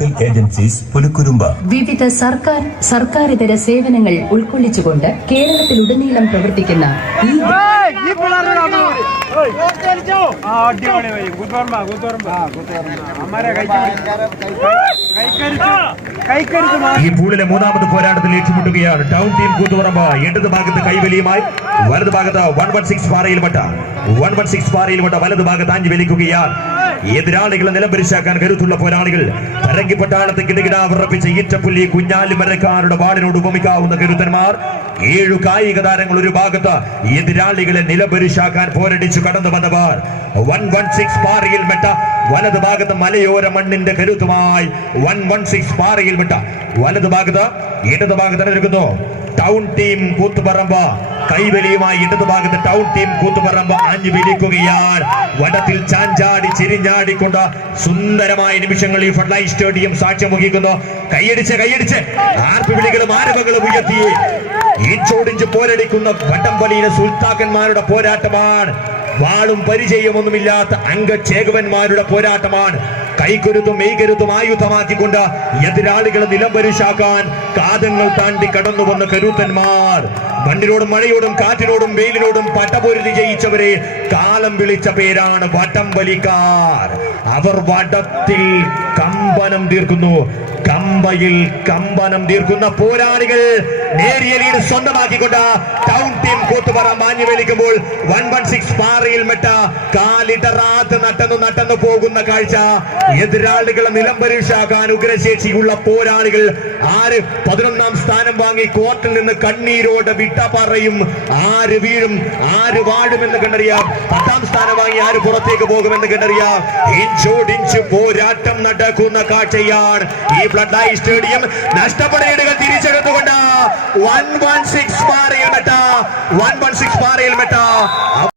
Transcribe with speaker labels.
Speaker 1: Hotel agencies പുലുക്കുരുമ്പ
Speaker 2: വിവിധ സർക്കാർ സർക്കാരിതര സേവനങ്ങൾ ഉൾക്കൊള്ളിച്ചുകൊണ്ട് കേരളത്തിലുടനീളം പ്രവർത്തിക്കുന്ന ഈ
Speaker 3: ഈ
Speaker 4: പൂളിലെ മൂന്നാമത് പോരാട്ടത്തിൽ ഏറ്റുമുട്ടുകയാണ് ടൗൺ ടീം കൂത്തുപറമ്പ് ഇടത് ഭാഗത്ത് കൈവലിയുമായി വലത് ഭാഗത്ത് വൺ വൺ സിക്സ് പാറയിൽ മട്ട വൺ വൺ സിക്സ് പാറയിൽ മട്ട വലത് ഭാഗത്ത് അഞ്ച് വലിക്കുകയാണ് എതിരാളികളെ നിലംപരിശാക്കാൻ കരുത്തുള്ള പോരാളികൾ തരങ്കി പട്ടാളത്തെ കിടകിടാവറപ്പിച്ച ഈറ്റപ്പുല്ലി കുഞ്ഞാലി മരക്കാരുടെ വാളിനോട് ഉപമിക്കാവുന്ന കരുത്തന്മാർ ഏഴു കായിക താരങ്ങൾ ഒരു ഭാഗത്ത് എതിരാളികളെ നിലംപരിശാക്കാൻ പോരടിച്ചു കടന്നു വന്നവർ. വൺ വൺ സിക്സ് പാറയിൽ മെട്ട വലത് ഭാഗത്ത് മലയോര മണ്ണിന്റെ കരുത്തുമായി വൺ വൺ സിക്സ് പാറയിൽ മെട്ട വലത് ഭാഗത്ത് ഇടത് ഭാഗത്ത് നിൽക്കുന്നു. ടൗൺ ടീം കൂത്തുപറമ്പ് കൈവലിയുമായി ഇടതുഭാഗത്ത് ടൗൺ ടീം കൂത്തുപറമ്പ് അഞ്ഞു വിളിക്കുകയാണ് വടത്തിൽ ചാഞ്ചാടി ചിരിഞ്ഞാടിക്കൊണ്ട് സുന്ദരമായ നിമിഷങ്ങൾ ഈ ഫഡ്ലൈ സ്റ്റേഡിയം സാക്ഷ്യം വഹിക്കുന്നു. കൈയടിച്ച് കൈയടിച്ച്. ആർപ്പ് വിളികളും ആരവങ്ങളും ഉയർത്തി. ഈച്ചോടിഞ്ച് പോരടിക്കുന്ന വട്ടംപലിയിലെ സുൽത്താക്കന്മാരുടെ പോരാട്ടമാണ്. വാളും പരിചയമൊന്നുമില്ലാത്ത അംഗചേകവന്മാരുടെ പോരാട്ടമാണ്. കൈകരുത്തും മെയ്കരുത്തും ആയുധമാക്കിക്കൊണ്ട് എതിരാളികളെ നിലംപരിശാക്കാൻ കാതങ്ങൾ താണ്ടി കടന്നു വന്ന കരുത്തന്മാർ. മണ്ണിനോടും മഴയോടും കാറ്റിനോടും വെയിലിനോടും പട്ടപൊരുതി ജയിച്ചവരെ കാലം വിളിച്ച പേരാണ് വടംവലിക്കാർ. അവർ വടത്തിൽ കമ്പനം തീർക്കുന്നു. കമ്പയിൽ കമ്പനം തീർക്കുന്ന പോരാളികൾ നേരിയ ലീഡ് സ്വന്തമാക്കിക്കൊണ്ട് ടൗൺ ടീം കൂത്തുപറ മാഞ്ഞു വലിക്കുമ്പോൾ വൺ വൺ സിക്സ് പാറയിൽ മെട്ട കാലിടറാത്ത് നട്ടന്നു നട്ടന്നു പോകുന്ന കാഴ്ച. എതിരാളികളെ നിലംപരീക്ഷാക്കാൻ ഉഗ്രശേഷിയുള്ള പോരാളികൾ ആര് പതിനൊന്നാം സ്ഥാനം വാങ്ങി കോർട്ടിൽ നിന്ന് കണ്ണീരോടെ വിട്ട പറയും. ആര് വീഴും ആര് വാഴുമെന്ന് കണ്ടറിയാം. പത്താം സ്ഥാനം വാങ്ങി ആര് പുറത്തേക്ക് പോകുമെന്ന് കണ്ടറിയാം. ഇഞ്ചോടിഞ്ച് പോരാട്ടം നടക്കുന്ന കാഴ്ചയാണ്. ഈ ബ്ലഡ് ഐ സ്റ്റേഡിയം നഷ്ടപ്പെടുക തിരിച്ചെടുത്തുകൊണ്ട് വൺ വൺ സിക്സ് പാറയിൽ മെട്ട. വൺ വൺ സിക്സ് പാറയിൽ മെട്ട.